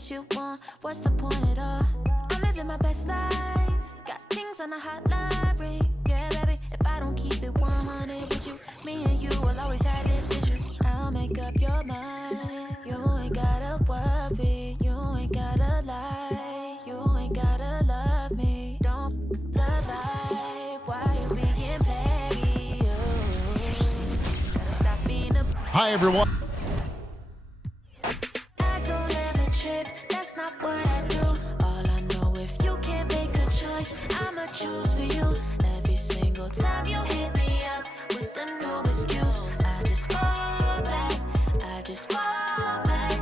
what you want. What's the point at all? I'm living my best life. Got things on the hotline ring. Yeah, baby, if I don't keep it 100 with you, me and you will always have this issue. I'll make up your mind. You ain't gotta worry. You ain't gotta lie. You ain't gotta love me. Don't lie. Why you being petty? Oh, gotta stop being a... Hi, everyone. I don't ever trip. That's not what I do. All I know, if you can't make a choice, I'ma choose for you. Every single time you hit me up with a new excuse, I just fall back. I just fall back.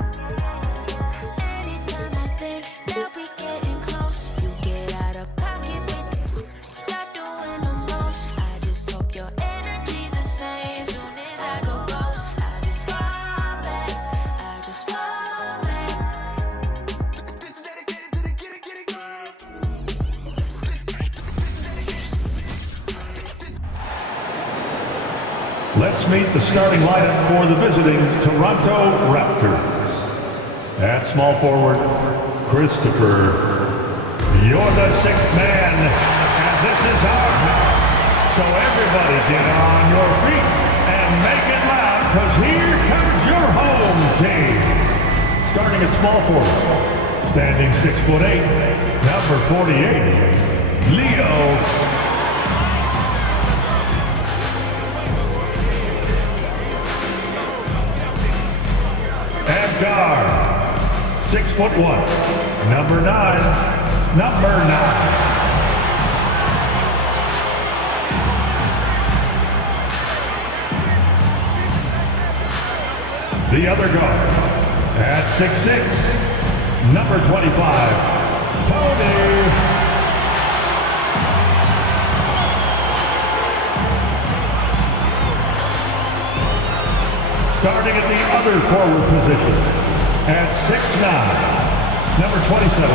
Anytime I think that we getting close, you get out of pocket with start doing the most. I just hope your energy's the same. Soon as I go ghost, I just fall back. I just fall back. Let's meet the starting lineup for the visiting Toronto Raptors. At small forward, Christopher. You're the sixth man, and this is our house. So everybody get on your feet and make it loud, because here comes your home team. Starting at small forward, standing 6'8", number 48, Leo. Guard, 6'1", number 9. The other guard, at 6'6", number 25, Tony. Starting at the other forward position, at 6'9", number 27.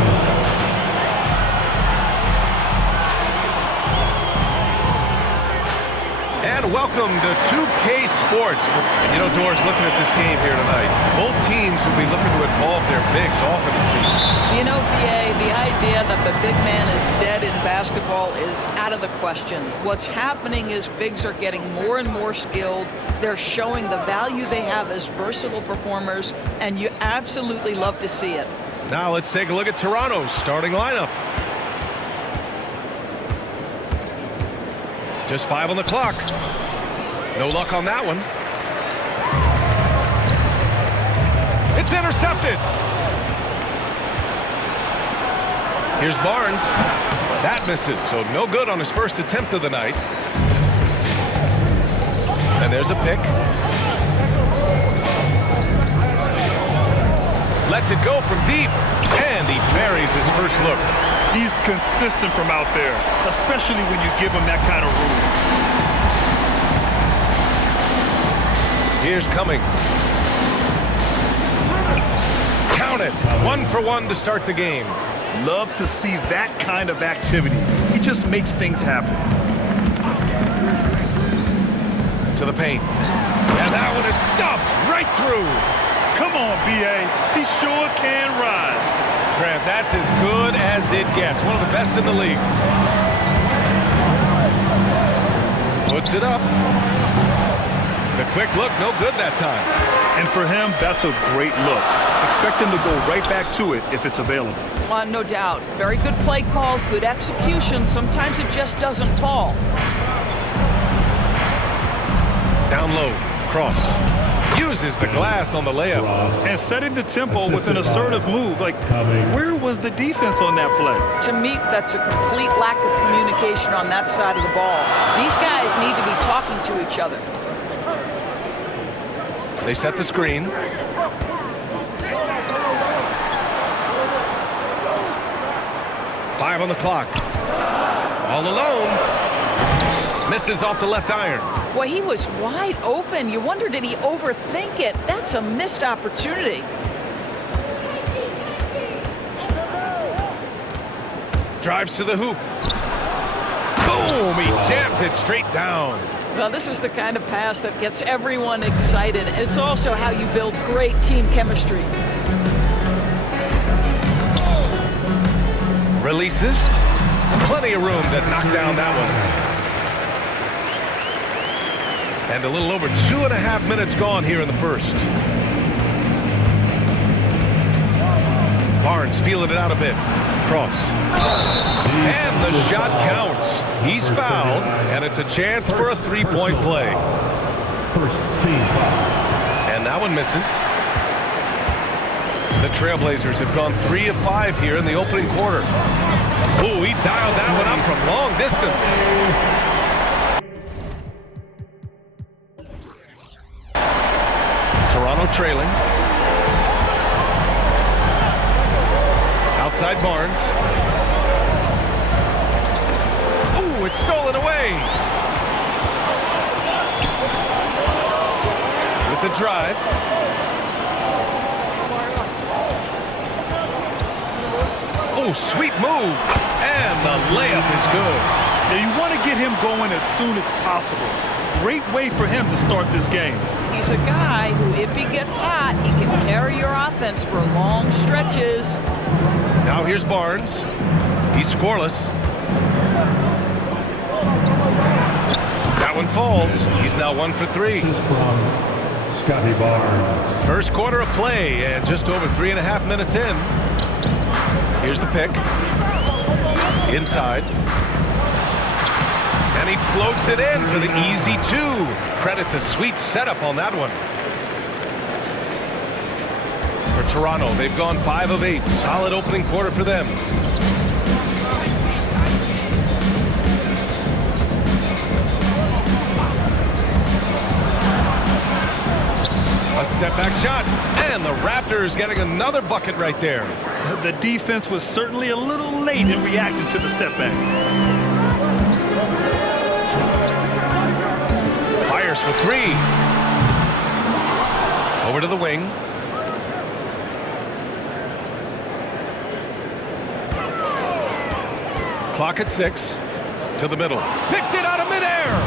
And welcome to 2K Sports. You know, Doris, looking at this game here tonight, both teams will be looking to involve their bigs often, it seems. You know, BA, the idea that the big man is dead in basketball is out of the question. What's happening is bigs are getting more and more skilled. They're showing the value they have as versatile performers, and you absolutely love to see it. Now let's take a look at Toronto's starting lineup. Just 5 on the clock. No luck on that one. It's intercepted. Here's Barnes. That misses, so no good on his first attempt of the night. And there's a pick. Lets it go from deep, and he buries his first look. He's consistent from out there, especially when you give him that kind of room. Here's Cummings. Count it. 1 for 1 to start the game. Love to see that kind of activity. He just makes things happen. To the paint. And that one is stuffed right through. Come on, B.A. He sure can rise. Grant, that's as good as it gets. One of the best in the league. Puts it up. The quick look, no good that time. And for him, that's a great look. Expect him to go right back to it if it's available. No doubt. Very good play call, good execution. Sometimes it just doesn't fall. Down low, cross. Uses the glass on the layup. And setting the tempo with an assertive move. Like, where was the defense on that play? To me, that's a complete lack of communication on that side of the ball. These guys need to be talking to each other. They set the screen. Five on the clock. All alone. Misses off the left iron. Boy, he was wide open. You wonder, did he overthink it? That's a missed opportunity. Drives to the hoop. Boom! He jams it straight down. Well, this is the kind of pass that gets everyone excited. It's also how you build great team chemistry. Releases. Plenty of room to knock down that one. And a little over 2.5 minutes gone here in the first. Barnes feeling it out a bit. Cross. And the shot counts. He's fouled, and it's a chance for a three-point play. First team foul. And that one misses. The Trailblazers have gone 3 of 5 here in the opening quarter. Ooh, he dialed that one up from long distance. Toronto trailing. Outside Barnes. Ooh, it's stolen away. With the drive. Oh, sweet move. And the layup is good. Now you want to get him going as soon as possible. Great way for him to start this game. He's a guy who, if he gets hot, he can carry your offense for long stretches. Now here's Barnes. He's scoreless. That one falls. He's now 1 for 3. This is from Scotty Barnes. First quarter of play and just over 3.5 minutes in. Here's the pick. Inside. And he floats it in for the easy 2. Credit the sweet setup on that one. For Toronto, they've gone 5 of 8. Solid opening quarter for them. A step back shot, and the Raptors getting another bucket right there. The defense was certainly a little late in reacting to the step back. Fires for 3. Over to the wing. Clock at 6. To the middle. Picked it out of midair.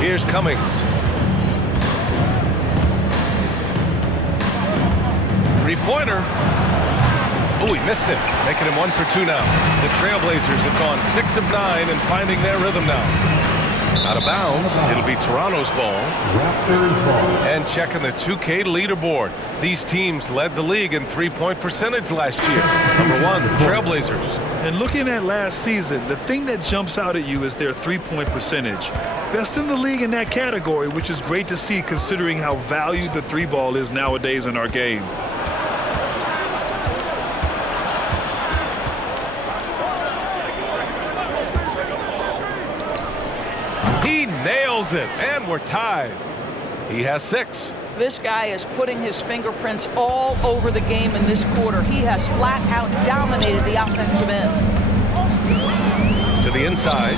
Here's Cummings. Three-pointer. Oh, he missed it. Making him 1 for 2 now. The Trailblazers have gone 6 of 9 and finding their rhythm now. Out of bounds. It'll be Toronto's ball. Raptors ball. And checking the 2K leaderboard. These teams led the league in three-point percentage last year. Number 1, the Trailblazers. And looking at last season, the thing that jumps out at you is their three-point percentage. Best in the league in that category, which is great to see considering how valued the 3-ball is nowadays in our game. He nails it, and we're tied. He has 6. This guy is putting his fingerprints all over the game in this quarter. He has flat out dominated the offensive end. To the inside.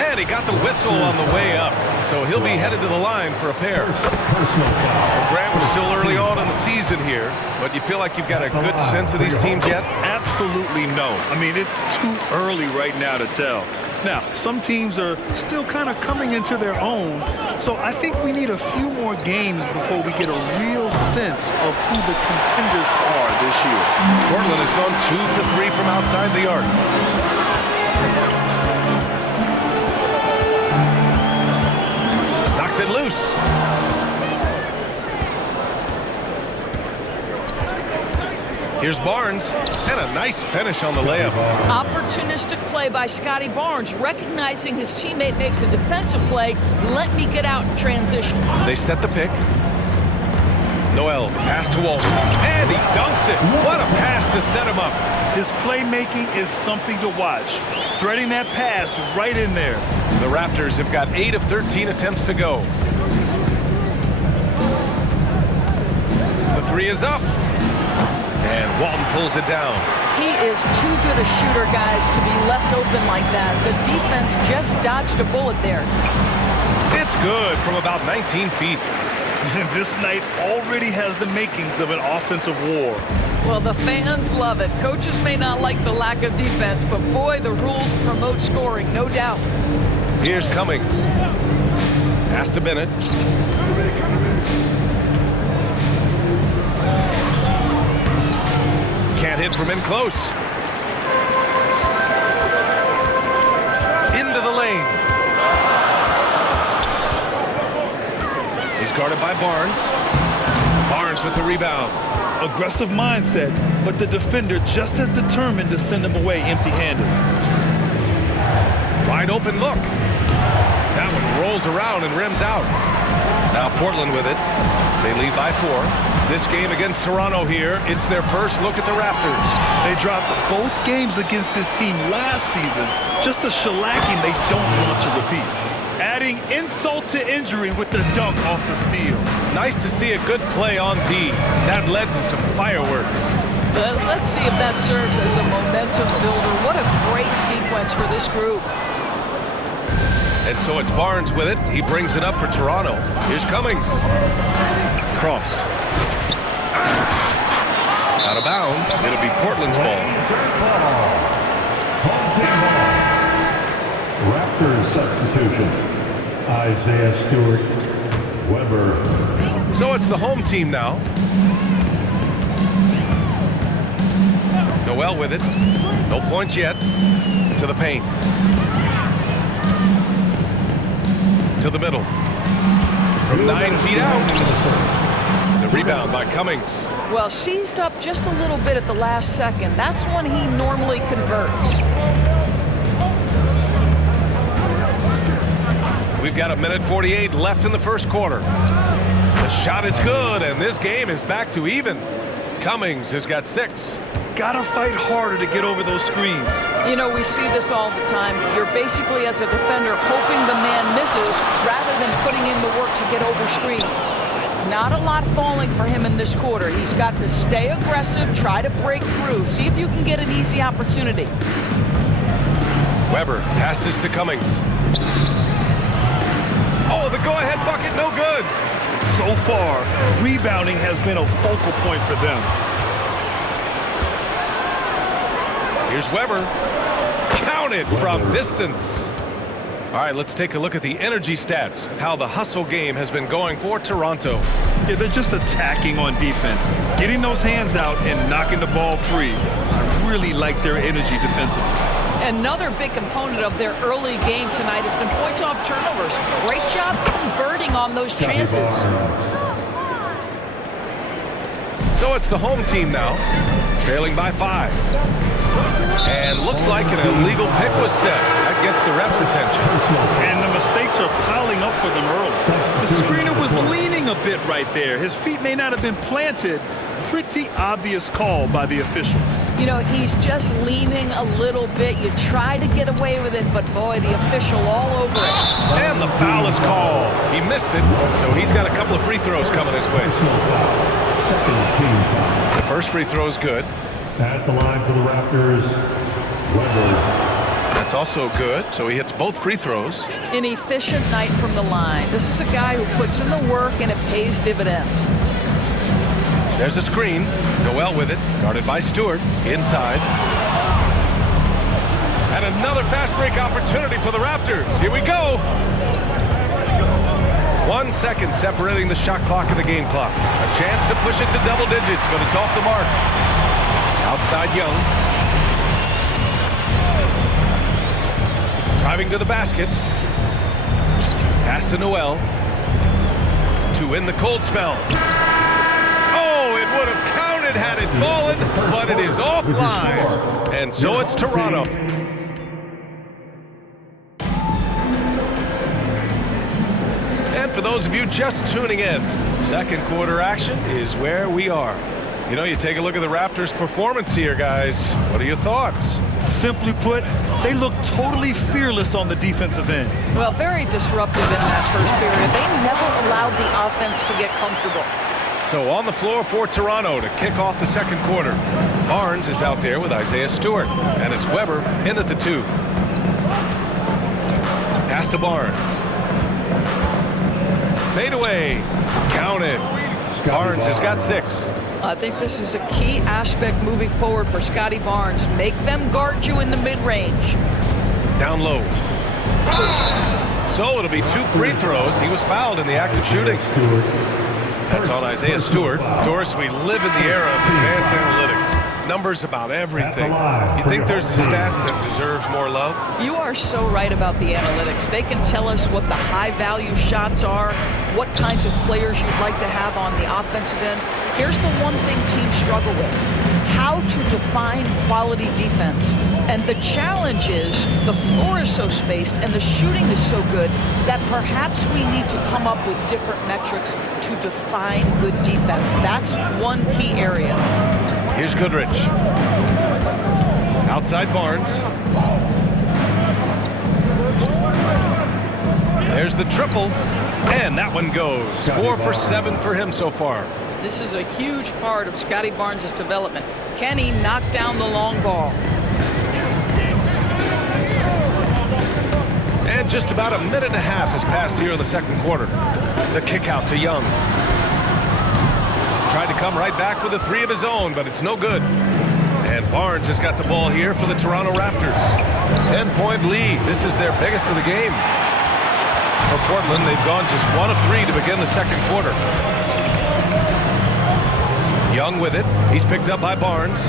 And he got the whistle on the way up. So he'll be headed to the line for a pair. Personal foul. Grant, we're still early on in the season here, but you feel like you've got a good sense of these teams yet? Absolutely no. I mean, it's too early right now to tell. Now, some teams are still kind of coming into their own, so I think we need a few more games before we get a real sense of who the contenders are this year. Portland has gone 2 for 3 from outside the arc. Knocks it loose. Here's Barnes, and a nice finish on the layup. Opportunistic play by Scotty Barnes, recognizing his teammate makes a defensive play. Let me get out in transition. They set the pick. Noel, pass to Walton, and he dunks it. What a pass to set him up. His playmaking is something to watch. Threading that pass right in there. The Raptors have got 8 of 13 attempts to go. The 3 is up. And Walton pulls it down. He is too good a shooter, guys, to be left open like that. The defense just dodged a bullet there. It's good from about 19 feet. This night already has the makings of an offensive war. Well, the fans love it. Coaches may not like the lack of defense, but boy, the rules promote scoring, no doubt. Here's Cummings. Pass to Bennett. Can't hit from in close. Into the lane. He's guarded by Barnes. Barnes with the rebound. Aggressive mindset, but the defender just as determined to send him away empty-handed. Wide open look. That one rolls around and rims out. Now Portland with it. They lead by 4. This game against Toronto here, it's their first look at the Raptors. They dropped both games against this team last season. Just a shellacking they don't want to repeat. Adding insult to injury with the dunk off the steal. Nice to see a good play on D. That led to some fireworks. Let's see if that serves as a momentum builder. What a great sequence for this group. And so it's Barnes with it. He brings it up for Toronto. Here's Cummings. Cross. Out of bounds. It'll be Portland's ball. Home team ball. Raptors substitution. Isaiah Stewart. Weber. So it's the home team now. Noel with it. No points yet. To the paint. To the middle. From 9 feet out. The rebound by Cummings. Well, seized up just a little bit at the last second. That's when he normally converts. We've got 1:48 left in the first quarter. The shot is good, and this game is back to even. Cummings has got 6. Gotta fight harder to get over those screens. You know, we see this all the time. You're basically, as a defender, hoping the man misses rather than putting in the work to get over screens. Not a lot falling for him in this quarter. He's got to stay aggressive, try to break through, see if you can get an easy opportunity. Weber passes to Cummings. Oh, the go-ahead bucket, no good. So far, rebounding has been a focal point for them. Here's Weber. Counted from distance. All right, let's take a look at the energy stats, how the hustle game has been going for Toronto. Yeah, they're just attacking on defense, getting those hands out and knocking the ball free. I really like their energy defensively. Another big component of their early game tonight has been points off turnovers. Great job converting on those chances. So it's the home team now, trailing by 5. And looks like an illegal pick was set. That gets the ref's attention. And the mistakes are piling up for them early. The screener was leaning a bit right there. His feet may not have been planted. Pretty obvious call by the officials. You know, he's just leaning a little bit. You try to get away with it, but boy, the official all over it. And the foul is called. He missed it, so he's got a couple of free throws coming his way. Second team foul. The first free throw is good. At the line for the Raptors, Weber. That's also good, so he hits both free throws. An efficient night from the line. This is a guy who puts in the work and it pays dividends. There's a screen. Noel with it, guarded by Stewart, inside. And another fast break opportunity for the Raptors. Here we go. 1 second separating the shot clock and the game clock. A chance to push it to double digits, but it's off the mark. Outside Young. Driving to the basket. Pass to Noel. To win the cold spell. Oh, it would have counted had it fallen, but it is offline. And so it's Toronto. And for those of you just tuning in, second quarter action is where we are. You know, you take a look at the Raptors' performance here, guys. What are your thoughts? Simply put, they look totally fearless on the defensive end. Well, very disruptive in that first period. They never allowed the offense to get comfortable. So on the floor for Toronto to kick off the second quarter. Barnes is out there with Isaiah Stewart. And it's Weber in at the 2. Pass to Barnes. Fade away. Counted. Barnes has got 6. I think this is a key aspect moving forward for Scotty Barnes. Make them guard you in the mid-range. Down low. So it'll be 2 free throws. He was fouled in the act of shooting. That's on Isaiah Stewart. Doris, we live in the era of advanced analytics. Numbers about everything. You think there's a stat that deserves more love? You are so right about the analytics. They can tell us what the high-value shots are, what kinds of players you'd like to have on the offensive end. Here's the one thing teams struggle with: how to define quality defense. And the challenge is the floor is so spaced and the shooting is so good that perhaps we need to come up with different metrics to define good defense. That's one key area. Here's Goodrich. Outside Barnes. There's the triple. And that one goes. 4 for 7 for him so far. This is a huge part of Scotty Barnes' development. Can he knock down the long ball? And just about a minute and a half has passed here in the second quarter. The kick out to Young. Tried to come right back with a three of his own, but it's no good. And Barnes has got the ball here for the Toronto Raptors. 10-point lead. This is their biggest of the game. For Portland, they've gone just 1 of 3 to begin the second quarter. Young with it. He's picked up by Barnes.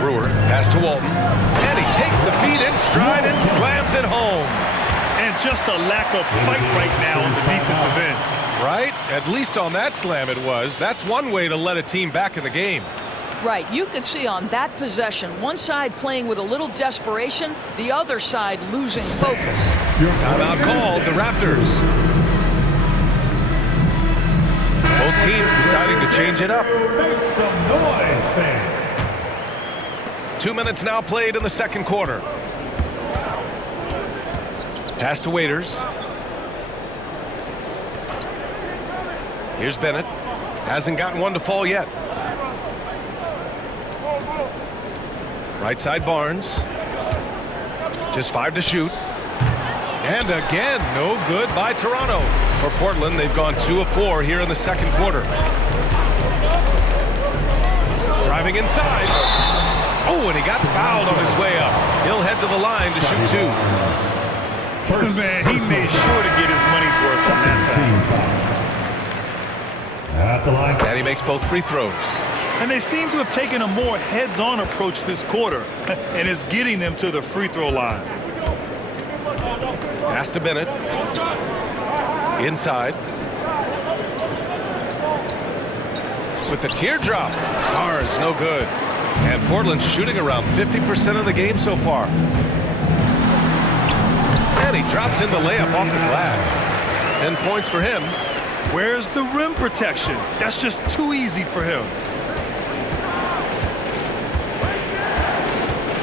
Brewer pass to Walton. And he takes the feed in stride and slams it home. And just a lack of fight right now on the defensive end. Right? At least on that slam it was. That's one way to let a team back in the game. Right. You could see on that possession, one side playing with a little desperation, the other side losing focus. Timeout called, the Raptors. Both teams deciding to change it up. Make some noise, fans. 2 minutes now played in the second quarter. Pass to Waiters. Here's Bennett. Hasn't gotten one to fall yet. Right side Barnes. Just 5 to shoot. And again, no good by Toronto. For Portland, they've gone 2 of 4 here in the second quarter. Driving inside. Oh, and he got fouled on his way up. He'll head to the line to shoot 2. First man, he made sure to get his money's worth on that foul. At the line. And he makes both free throws. And they seem to have taken a more heads-on approach this quarter, and it's getting them to the free throw line. Pass to Bennett. Inside. With the teardrop. Barnes, no good. And Portland's shooting around 50% of the game so far. And he drops in the layup off the glass. 10 points for him. Where's the rim protection? That's just too easy for him.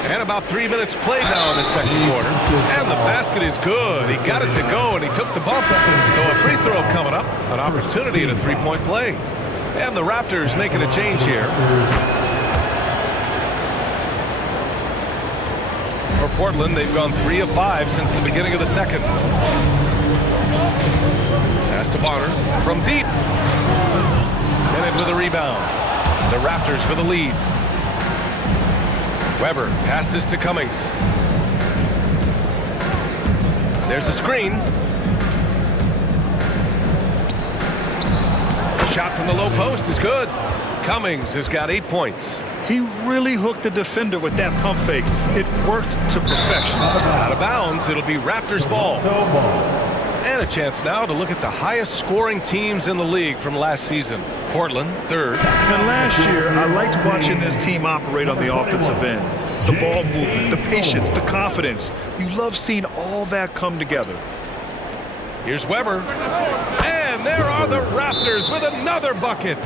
And about 3 minutes played now in the second quarter. And the basket is good. He got it to go, and he took the bump. So a free throw coming up. An opportunity at a three-point play. And the Raptors making a change here. For Portland, they've gone 3 of 5 since the beginning of the second. Pass to Bonner from deep. Bennett with a rebound. The Raptors with a lead. Weber passes to Cummings. There's a screen. Shot from the low post is good. Cummings has got 8 points. He really hooked the defender with that pump fake. It worked to perfection. Out of bounds, it'll be Raptors ball. And a chance now to look at the highest scoring teams in the league from last season. Portland, 3rd. And last year, I liked watching this team operate on the offensive end. The ball movement, the patience, the confidence. You love seeing all that come together. Here's Weber. And there are the Raptors with another bucket.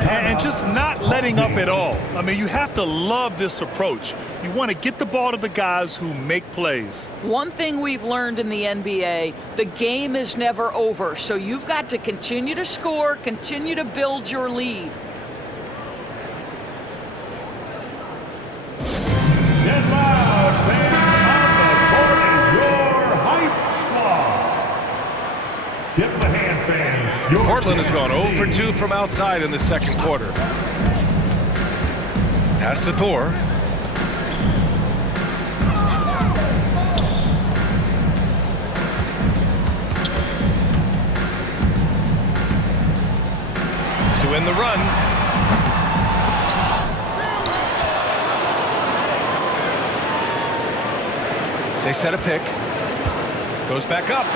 And just not letting up at all. I mean, you have to love this approach. You want to get the ball to the guys who make plays. One thing we've learned in the NBA, the game is never over. So you've got to continue to score, continue to build your lead. Get loud, fans. On the court is your hype squad. Give them a hand, fans. Portland has gone 0 for 2 from outside in the second quarter. Pass to Thor. to win the run. They set a pick. Goes back up,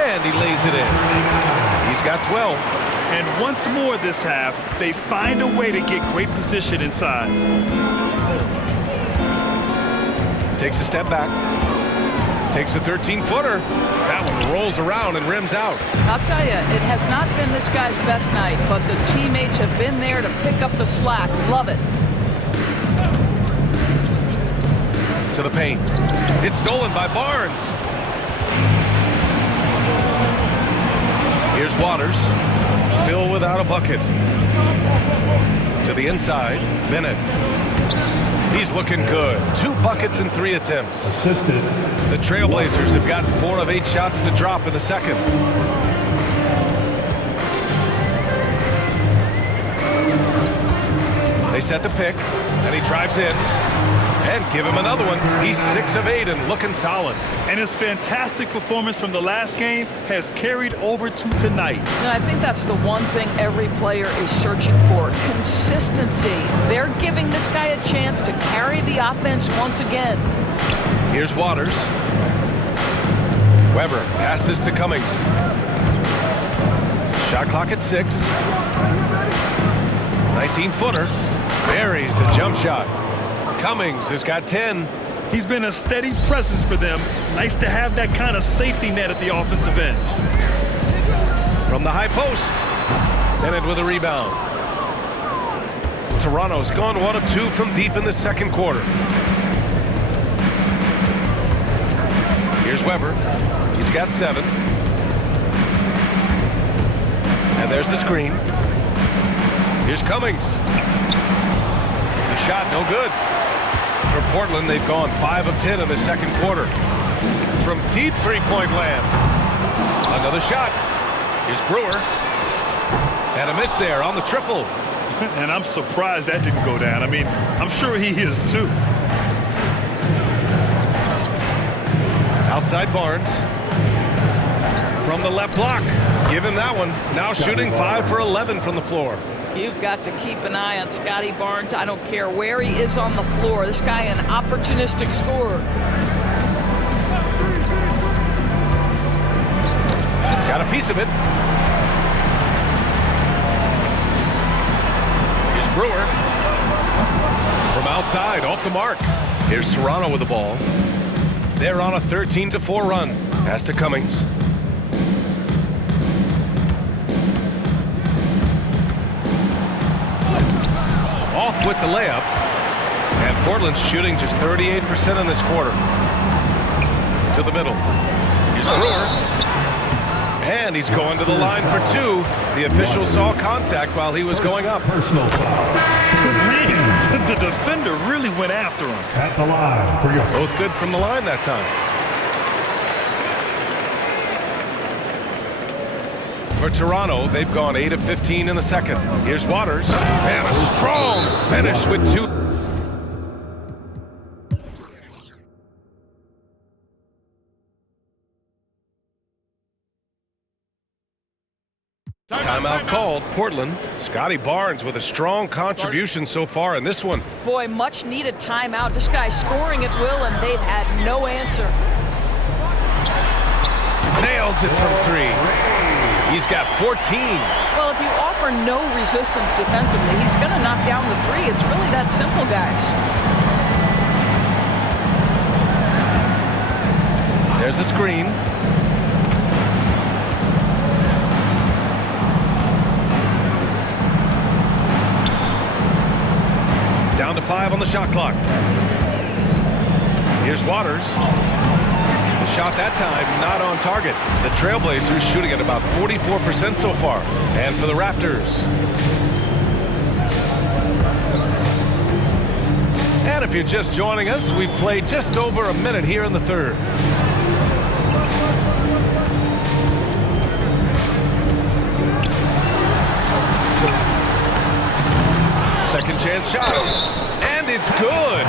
and he lays it in. He's got 12. And once more this half, they find a way to get great position inside. Takes a step back. Takes a 13-footer. That one rolls around and rims out. I'll tell you, it has not been this guy's best night, but the teammates have been there to pick up the slack. Love it. To the paint. It's stolen by Barnes. Here's Waters. Still without a bucket. To the inside, Bennett. He's looking good. 2 buckets in 3 attempts. Assisted. The Trailblazers have gotten 4 of 8 shots to drop in the second. They set the pick, and he drives in. And give him another one. He's 6 of 8 and looking solid. And his fantastic performance from the last game has carried over to tonight. And I think that's the one thing every player is searching for, consistency. They're giving this guy a chance to carry the offense once again. Here's Waters. Weber passes to Cummings. Shot clock at 6. 19-footer. Buries the jump shot. Cummings has got 10. He's been a steady presence for them. Nice to have that kind of safety net at the offensive end. From the high post. Bennett with a rebound. Toronto's gone 1 of 2 from deep in the second quarter. Here's Weber. He's got 7. And there's the screen. Here's Cummings. The shot no good. For Portland, they've gone 5 of 10 in the second quarter. From deep three-point land. Another shot. Here's Brewer. And a miss there on the triple. And I'm surprised that didn't go down. I mean, I'm sure he is too. Outside Barnes. From the left block. Give him that one. Now shooting 5 for 11 from the floor. You've got to keep an eye on Scotty Barnes. I don't care where he is on the floor. This guy an opportunistic scorer. Got a piece of it. Here's Brewer. From outside, off the mark. Here's Toronto with the ball. They're on a 13-4 run. Pass to Cummings. Off with the layup. And Portland's shooting just 38% in this quarter. To the middle. Here's Brewer. And he's going to the line for 2. The official saw contact while he was going up. Personal foul. Man, the defender really went after him. At the line for your Both good from the line that time. For Toronto, they've gone 8 of 15 in the second. Here's Waters. And a strong finish with 2. Timeout called. Portland. Scotty Barnes with a strong contribution so far in this one. Boy, much needed timeout. This guy's scoring at will, and they've had no answer. Nails it from 3. He's got 14. Well, if you offer no resistance defensively, he's going to knock down the 3. It's really that simple, guys. There's a screen. Down to 5 on the shot clock. Here's Waters. The shot that time not on target. The Trailblazers shooting at about 44% so far. And for the Raptors. And if you're just joining us, we've played just over a minute here in the third. Second chance shot. And it's good.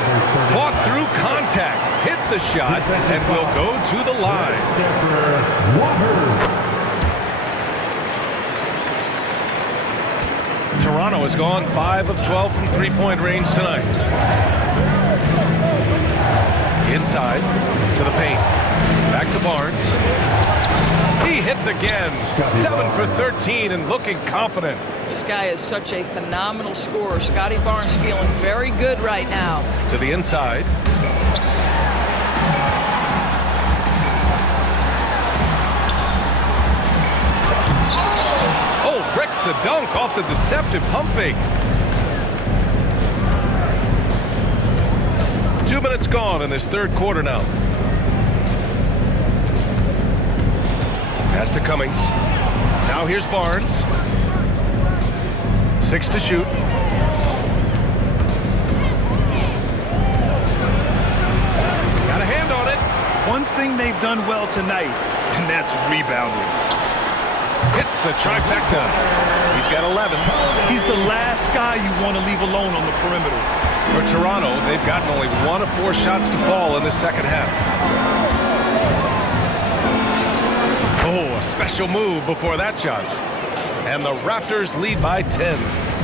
Fought through contact. Hit the shot and will go to the line. Toronto has gone 5 of 12 from three-point range tonight. Inside to the paint. Back to Barnes. He hits again. 7 for 13 and looking confident. This guy is such a phenomenal scorer. Scotty Barnes feeling very good right now. To the inside. Oh, bricks the dunk off the deceptive pump fake. 2 minutes gone in this third quarter now. Pass to Cummings. Now here's Barnes. 6 to shoot. Got a hand on it. One thing they've done well tonight, and that's rebounding. Hits the trifecta. He's got 11. He's the last guy you want to leave alone on the perimeter. For Toronto, they've gotten only 1 of 4 shots to fall in the second half. Oh, a special move before that shot. And the Raptors lead by 10.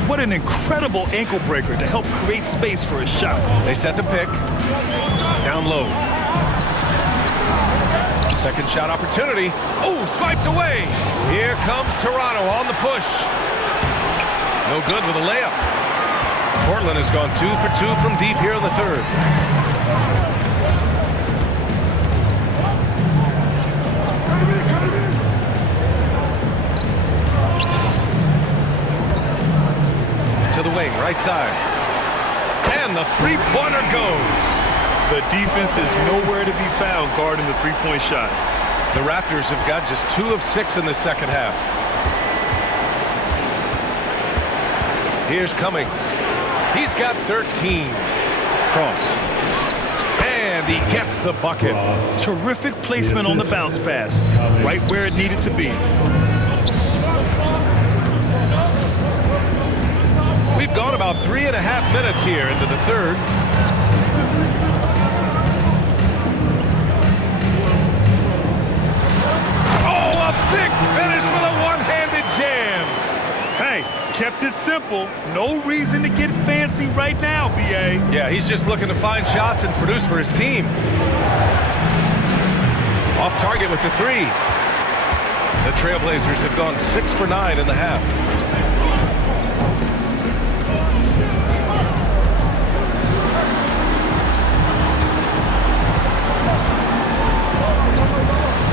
What an incredible ankle breaker to help create space for a shot. They set the pick. Down low. Second shot opportunity. Oh, swiped away. Here comes Toronto on the push. No good with a layup. Portland has gone 2 for 2 from deep here in the third. To the wing, right side. And the three-pointer goes. The defense is nowhere to be found guarding the three-point shot. The Raptors have got just 2 of 6 in the second half. Here's Cummings. He's got 13. Cross. And he gets the bucket. Terrific placement on the bounce pass. Right where it needed to be. We've gone about 3.5 minutes here into the third. Oh, a big finish with a one-handed jam. Hey, kept it simple. No reason to get fancy right now, B.A. Yeah, he's just looking to find shots and produce for his team. Off target with the 3. The Trailblazers have gone 6 for 9 in the half.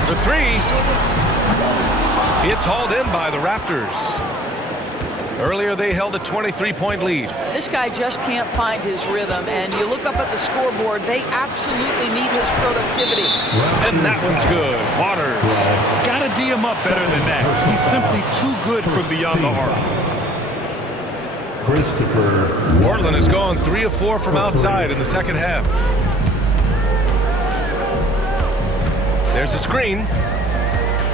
For 3. It's hauled in by the Raptors. Earlier, they held a 23-point lead. This guy just can't find his rhythm, and you look up at the scoreboard, they absolutely need his productivity. And that one's good. Waters. Gotta D him up better than that. He's simply too good from beyond the arc. Christopher. Portland has gone 3 of 4 from outside in the second half. There's a screen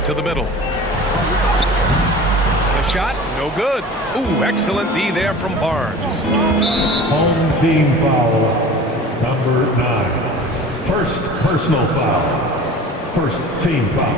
to the middle. The shot, no good. Ooh, excellent D there from Barnes. Home team foul, number 9. First personal foul. First team foul.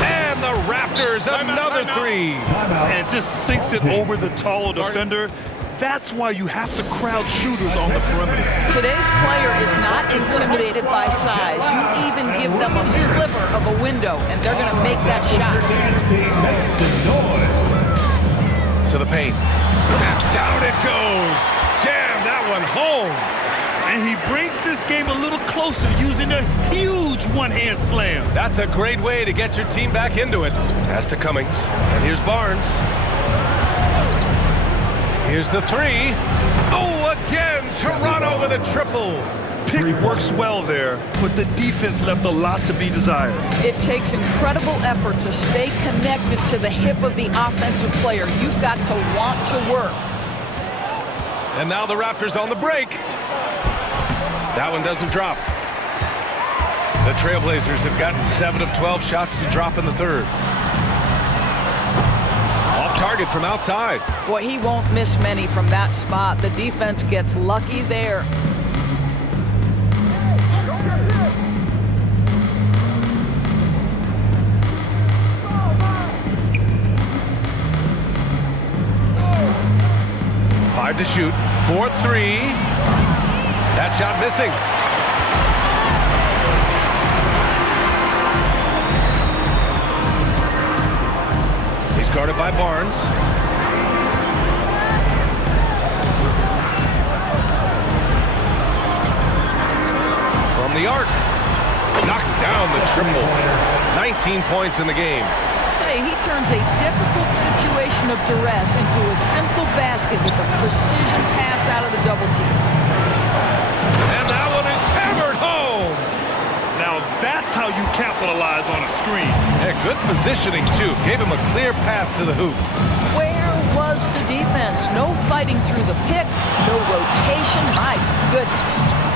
And the Raptors, another 3. And it just sinks it over the taller defender. That's why you have to crowd shooters on the perimeter. Today's player is not intimidated by size. You even give them a sliver of a window, and they're going to make that shot. To the paint. And down it goes. Jam that one home. And he brings this game a little closer using a huge one-hand slam. That's a great way to get your team back into it. Pass to Cummings. And here's Barnes. Here's the 3. Oh, again, Toronto with a triple. Pick works well there, but the defense left a lot to be desired. It takes incredible effort to stay connected to the hip of the offensive player. You've got to want to work. And now the Raptors on the break. That one doesn't drop. The Trailblazers have gotten 7 of 12 shots to drop in the third. Off target from outside. Boy, he won't miss many from that spot. The defense gets lucky there. Five to shoot. 4-3. That shot missing. He's guarded by Barnes. From the arc. Knocks down the triple. 19 points in the game. He turns a difficult situation of duress into a simple basket with a precision pass out of the double team. And that one is hammered home. Now that's how you capitalize on a screen. Yeah, good positioning, too. Gave him a clear path to the hoop. Where was the defense? No fighting through the pick, no rotation. My goodness.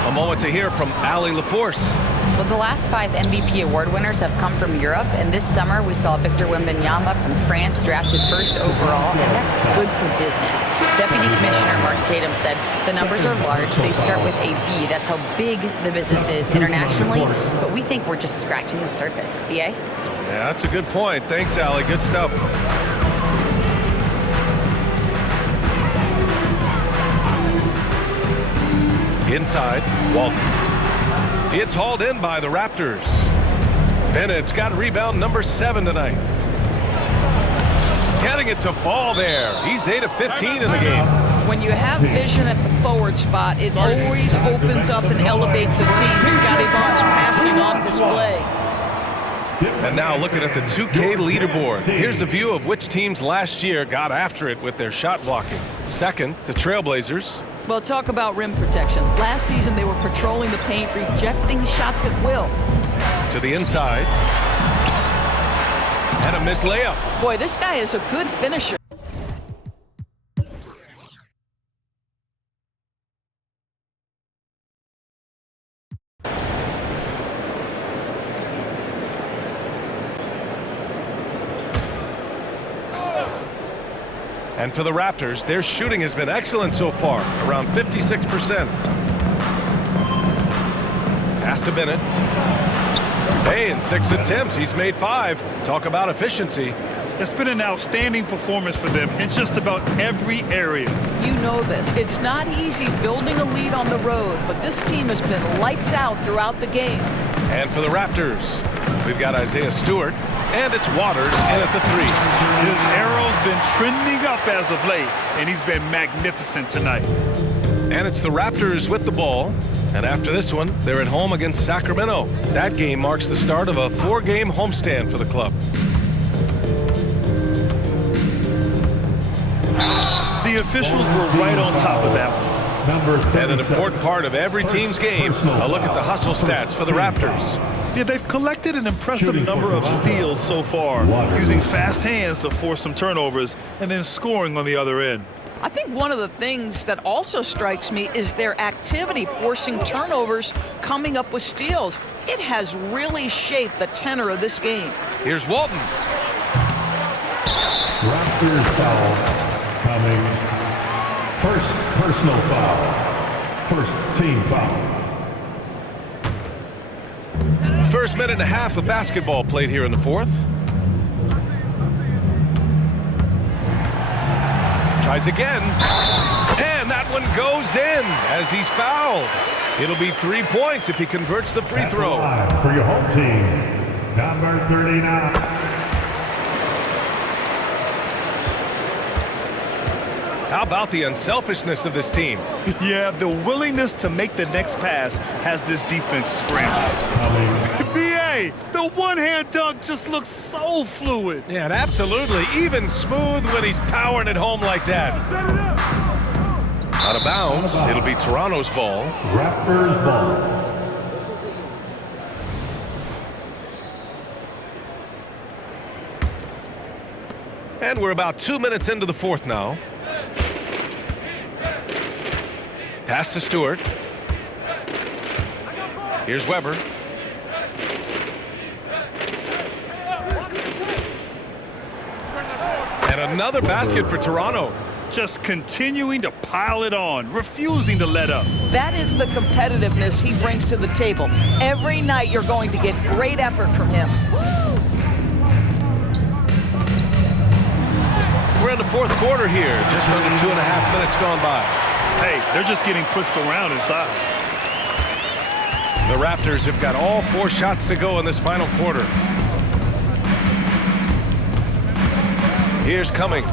A moment to hear from Allie LaForce. Well, the last 5 MVP award winners have come from Europe, and this summer we saw Victor Wembanyama from France drafted first overall, and that's good for business. Deputy Commissioner Mark Tatum said the numbers are large. They start with a B. That's how big the business is internationally, but we think we're just scratching the surface. BA? Yeah, that's a good point. Thanks, Allie. Good stuff. Inside, Walton. It's hauled in by the Raptors. Bennett's got rebound number 7 tonight. Getting it to fall there. He's 8 of 15 in the game. When you have vision at the forward spot, it always opens up and elevates a team. Scotty Barnes passing on display. And now looking at the 2K leaderboard. Here's a view of which teams last year got after it with their shot blocking. Second, the Trailblazers. Well, talk about rim protection. Last season, they were patrolling the paint, rejecting shots at will. To the inside. And a missed layup. Boy, this guy is a good finisher. And for the Raptors, their shooting has been excellent so far, around 56%. Pass to Bennett. Hey, in 6 attempts, he's made 5. Talk about efficiency. It's been an outstanding performance for them in just about every area. You know this. It's not easy building a lead on the road, but this team has been lights out throughout the game. And for the Raptors, we've got Isaiah Stewart, and it's Waters in at the 3. His arrow's been trending up as of late, and he's been magnificent tonight. And it's the Raptors with the ball. And after this one, they're at home against Sacramento. That game marks the start of a 4-game homestand for the club. The officials were right on top of that one. And an important part of every team's game, a look at the hustle stats for the Raptors. Yeah, they've collected an impressive number of steals so far, using fast hands to force some turnovers and then scoring on the other end. I think one of the things that also strikes me is their activity forcing turnovers, coming up with steals. It has really shaped the tenor of this game. Here's Walton. Raptors foul coming. First personal foul. First team foul. First minute and a half of basketball played here in the 4th. Tries again. And that one goes in as he's fouled. It'll be 3 points if he converts the free throw. For your home team, number 39. How about the unselfishness of this team? Yeah, the willingness to make the next pass has this defense scrambled. BA, the one-hand dunk just looks so fluid. Yeah, and absolutely. Even smooth when he's powering it home like that. Out of bounds. It'll be Toronto's ball. Raptors ball. And we're about 2 minutes into the 4th now. Pass to Stewart. Here's Weber. And And another basket for Toronto. Just continuing to pile it on, refusing to let up. That is the competitiveness he brings to the table. Every night you're going to get great effort from him. We're in the fourth quarter here. Just under 2.5 minutes gone by. Hey, they're just getting pushed around inside. The Raptors have got all 4 shots to go in this final quarter. Here's Cummings.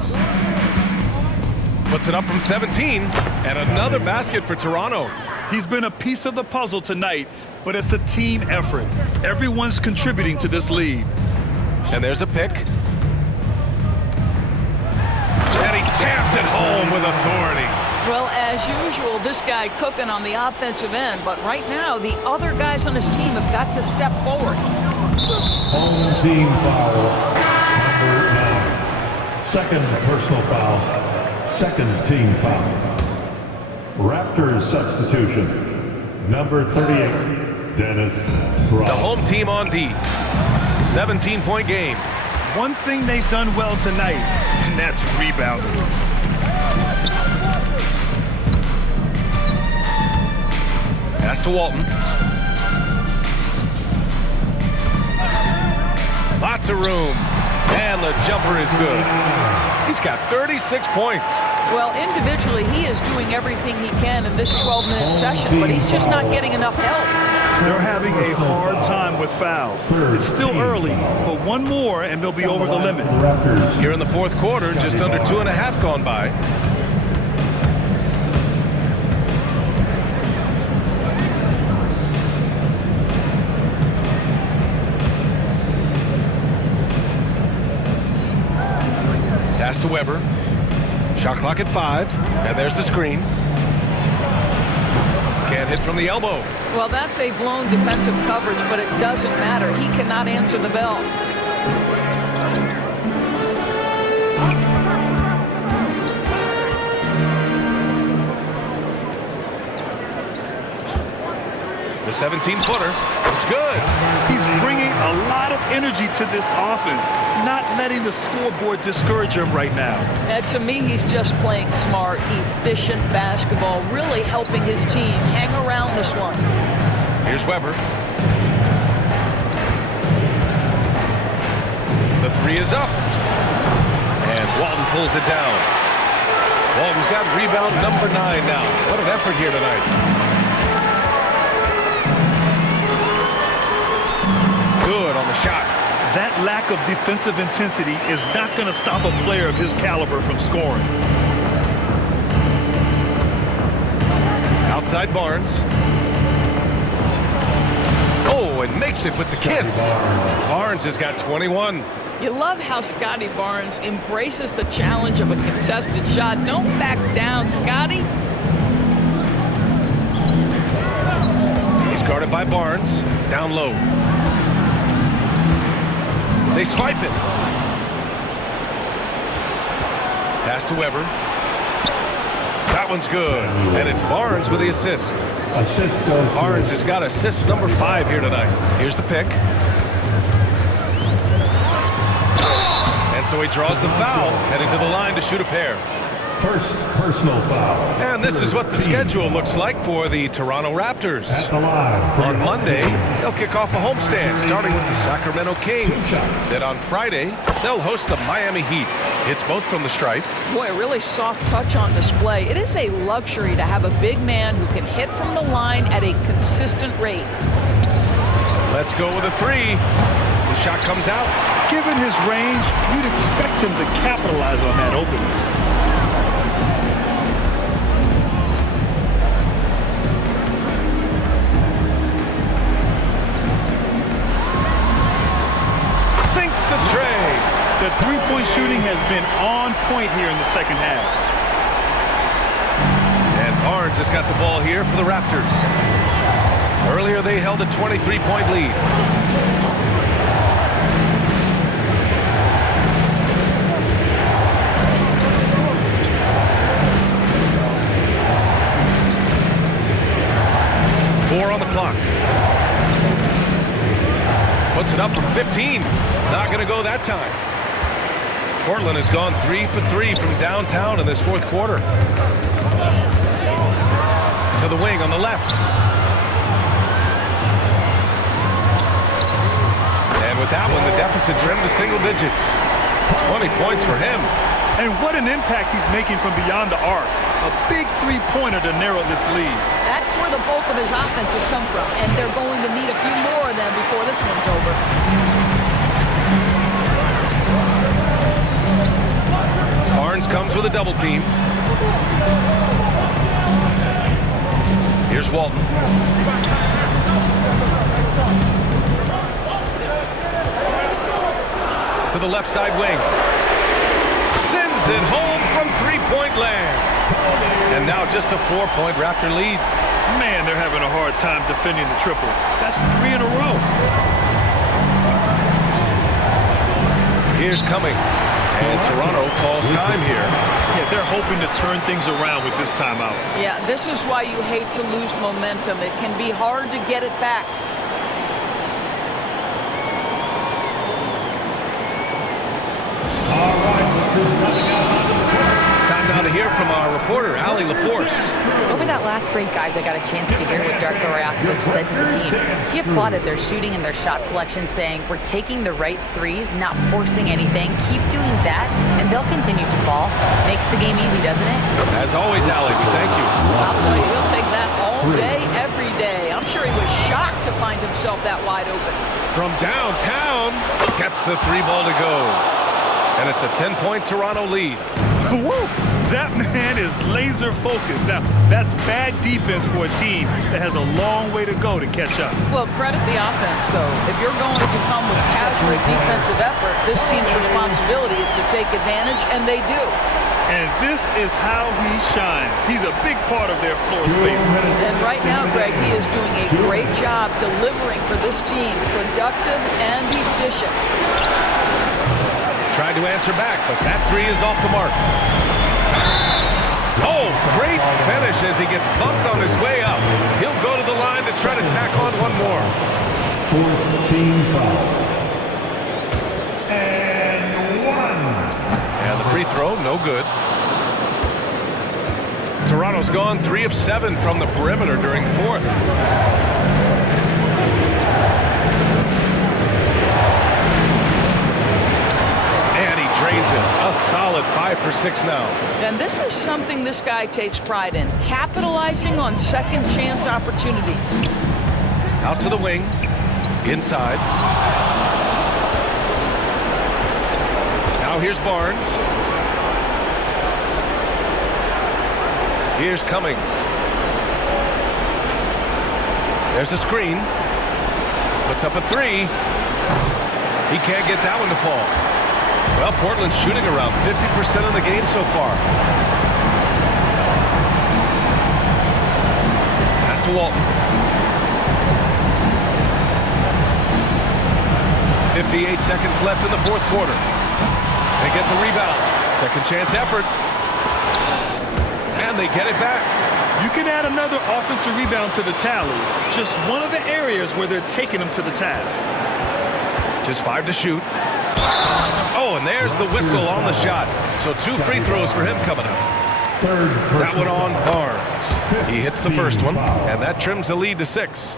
Puts it up from 17, and another basket for Toronto. He's been a piece of the puzzle tonight, but it's a team effort. Everyone's contributing to this lead. And there's a pick. And he jams it home with authority. Well, as usual, this guy cooking on the offensive end, but right now the other guys on his team have got to step forward. Home team foul, number 9. Second personal foul. Second team foul. Raptors substitution. Number 38, Dennis Ross. The home team on D. 17-point game. One thing they've done well tonight, and that's rebounding. Pass to Walton. Lots of room. And the jumper is good. He's got 36 points. Well, individually, he is doing everything he can in this 12-minute session, but he's just not getting enough help. They're having a hard time with fouls. It's still early, but one more and they'll be over the limit. Here in the fourth quarter, just under 2.5 gone by. Pass to Weber. Shot clock at 5, and there's the screen. Can't hit from the elbow. Well, that's a blown defensive coverage, but it doesn't matter. He cannot answer the bell. The 17-footer is good. He's bringing a lot of energy to this offense, not letting the scoreboard discourage him right now. And to me, he's just playing smart, efficient basketball, really helping his team hang around this one. Here's Weber. The 3 is up. And Walton pulls it down. Walton's got rebound number 9 now. What an effort here tonight. Good on the shot. That lack of defensive intensity is not going to stop a player of his caliber from scoring. Outside Barnes. Oh, and makes it with the kiss. Barnes has got 21. You love how Scotty Barnes embraces the challenge of a contested shot. Don't back down, Scotty. He's guarded by Barnes. Down low. They swipe it. Pass to Weber. That one's good. And it's Barnes with the assist. Barnes has got assist number 5 here tonight. Here's the pick. And so he draws the foul, heading to the line to shoot a pair. First personal foul. And this is what the schedule looks like for the Toronto Raptors. At the line. On Monday, they'll kick off a homestand, starting with the Sacramento Kings. Then on Friday, they'll host the Miami Heat. Hits both from the stripe. Boy, a really soft touch on display. It is a luxury to have a big man who can hit from the line at a consistent rate. Let's go with a 3. The shot comes out. Given his range, you'd expect him to capitalize on that opening. The three-point shooting has been on point here in the second half. And Barnes has got the ball here for the Raptors. Earlier they held a 23-point lead. Four on the clock. Puts it up from 15. Not going to go that time. Portland has gone 3 for 3 from downtown in this fourth quarter. To the wing on the left. And with that one, the deficit trimmed to single digits. 20 points for him. And what an impact he's making from beyond the arc. A big three-pointer to narrow this lead. That's where the bulk of his offense has come from, and they're going to need a few more of them before this one's over. Barnes comes with a double team. Here's Walton. To the left side wing. Sends it home from three-point land. And now just a 4-point Raptor lead. Man, they're having a hard time defending the triple. That's 3 in a row. Here's Cummings. And Toronto calls time here. Yeah, they're hoping to turn things around with this timeout. Yeah, this is why you hate to lose momentum. It can be hard to get it back. Time now to hear from our reporter, Allie LaForce. Over that last break, guys, I got a chance to hear what Darko Rajakovic said to the team. He applauded their shooting and their shot selection, saying, "We're taking the right threes, not forcing anything. Keep doing that, and they'll continue to fall." Makes the game easy, doesn't it? As always, Allie, we thank you. I'll tell you, he'll take that all day, every day. I'm sure he was shocked to find himself that wide open. From downtown, gets the 3 ball to go. And it's a 10-point Toronto lead. Woo! That man is laser focused. Now, that's bad defense for a team that has a long way to go to catch up. Well, credit the offense, though. If you're going to come with casual defensive effort, this team's responsibility is to take advantage, and they do. And this is how he shines. He's a big part of their floor space. And right now, Greg, he is doing a great job delivering for this team, productive and efficient. Tried to answer back, but that 3 is off the mark. Oh, great finish as he gets bumped on his way up. He'll go to the line to try to tack on one more. 4th team foul. And 1. And the free throw, no good. Toronto's gone 3 of 7 from the perimeter during the fourth. Drains it. A solid 5 for 6 now. And this is something this guy takes pride in, capitalizing on second chance opportunities. Out to the wing. Inside. Now here's Barnes. Here's Cummings. There's a screen. Puts up a 3. He can't get that one to fall. Well, Portland's shooting around 50% of the game so far. Pass to Walton. 58 seconds left in the fourth quarter. They get the rebound. Second chance effort. And they get it back. You can add another offensive rebound to the tally. Just one of the areas where they're taking them to the task. Just 5 to shoot. Oh, and there's the whistle on the shot. So 2 free throws for him coming up. That one on Barnes. He hits the first one, and that trims the lead to 6.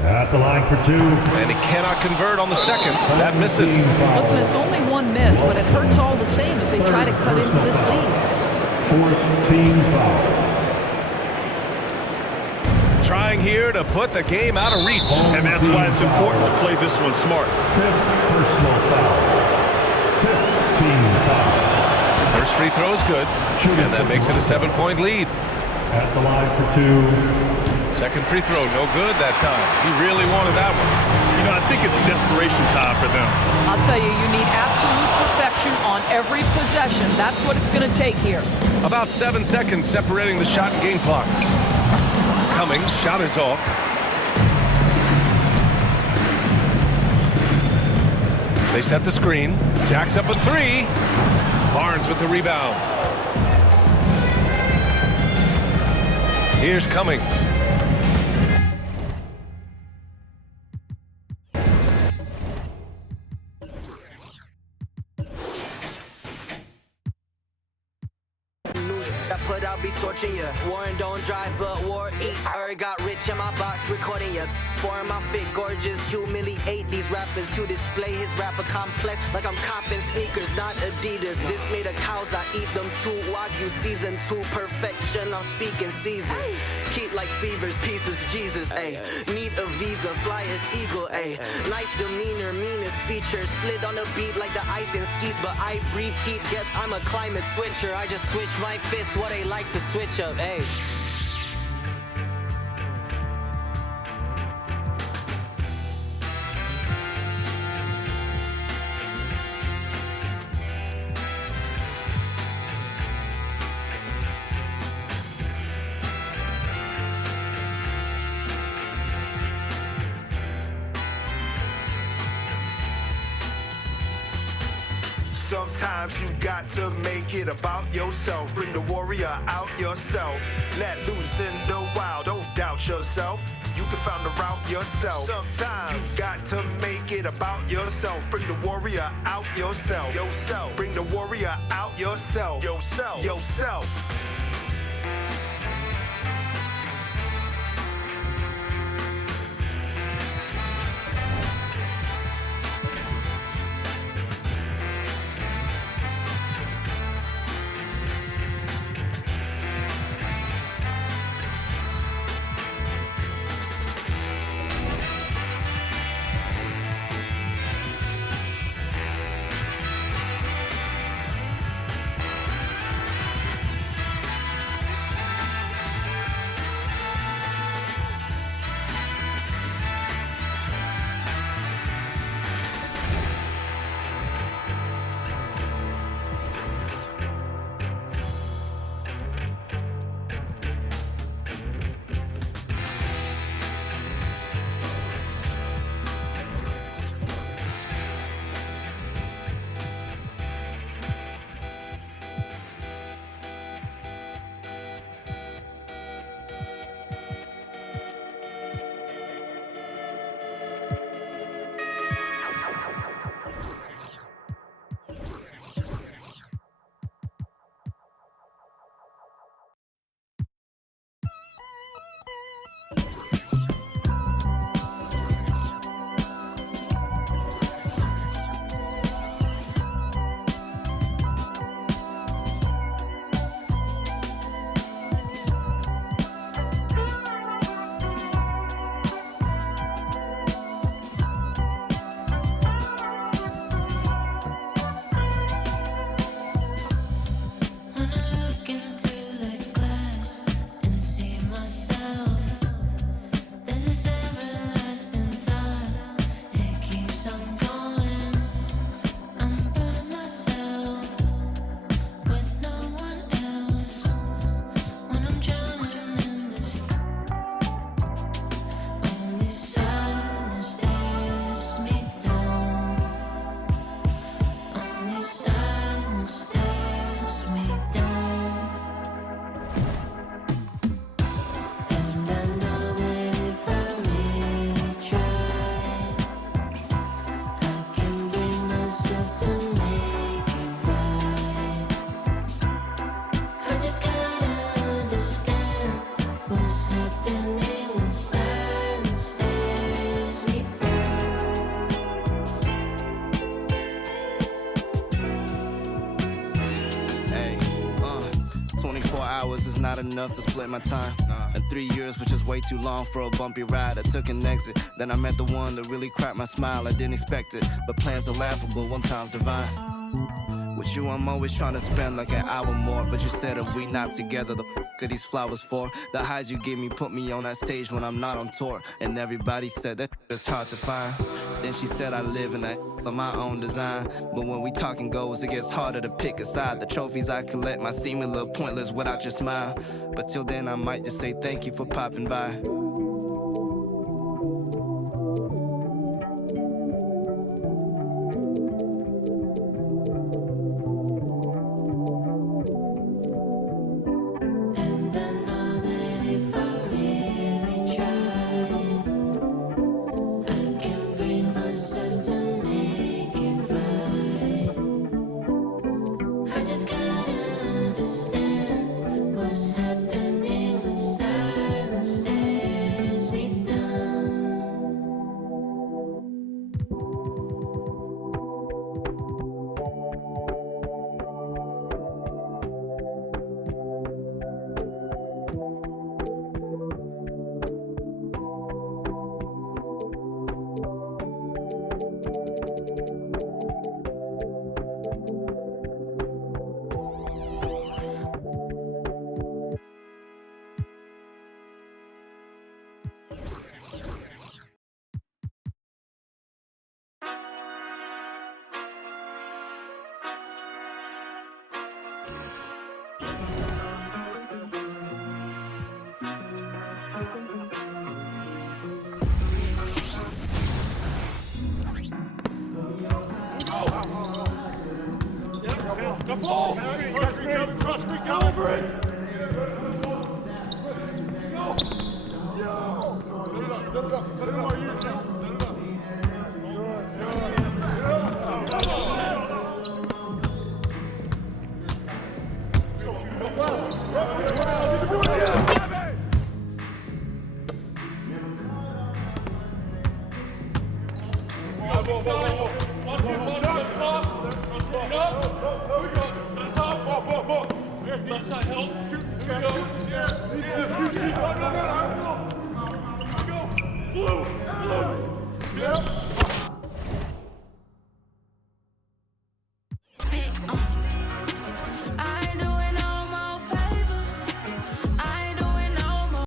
At the line for 2. And he cannot convert on the second. That misses. Listen, it's only one miss, but it hurts all the same as they try to cut into this lead. 4th team foul. Trying here to put the game out of reach. And that's why it's important to play this one smart. 5th personal foul. 5th team foul. First free throw is good, and that makes it a 7-point lead. At the line for 2. Second free throw, no good that time. He really wanted that one. You know, I think it's desperation time for them. I'll tell you, you need absolute perfection on every possession. That's what it's going to take here. About 7 seconds separating the shot and game clocks. Cummings, shot is off. They set the screen. Jacks up a 3. Barnes with the rebound. Here's Cummings. I put out be torching ya. Warren don't drive, but war eat. Got rich in my box, recording ya. Foreign my fit, gorgeous, humiliate these rappers. You display his rapper complex like I'm copping sneakers, not Adidas. This made of cows, I eat them too. Wagyu season 2, perfection, I'm speaking season. Keep like fevers, pieces, Jesus, ayy. Need a visa, fly as eagle, ayy. Nice demeanor, meanest features. Slid on the beat like the ice and skis, but I breathe heat. Guess I'm a climate switcher. I just switch my fists, what they like to switch up, ayy. Sometimes you got to make it about yourself. Bring the warrior out yourself. Let loose in the wild, don't doubt yourself. You can find the route yourself. Sometimes you got to make it about yourself. Bring the warrior out yourself. Bring the warrior out yourself. Yourself. Not enough to split my time. And 3 years was just way too long for a bumpy ride. I took an exit, then I met the one that really cracked my smile. I didn't expect it, but plans are laughable, one time's divine. With you I'm always trying to spend like an hour more, but you said if we not together, the f*** are these flowers for? The highs you give me put me on that stage when I'm not on tour. And everybody said that it's hard to find. Then she said I live in that of my own design. But when we talking goals, it gets harder to pick a side. The trophies I collect might seem a little pointless without your smile. But till then I might just say thank you for popping by. Blue.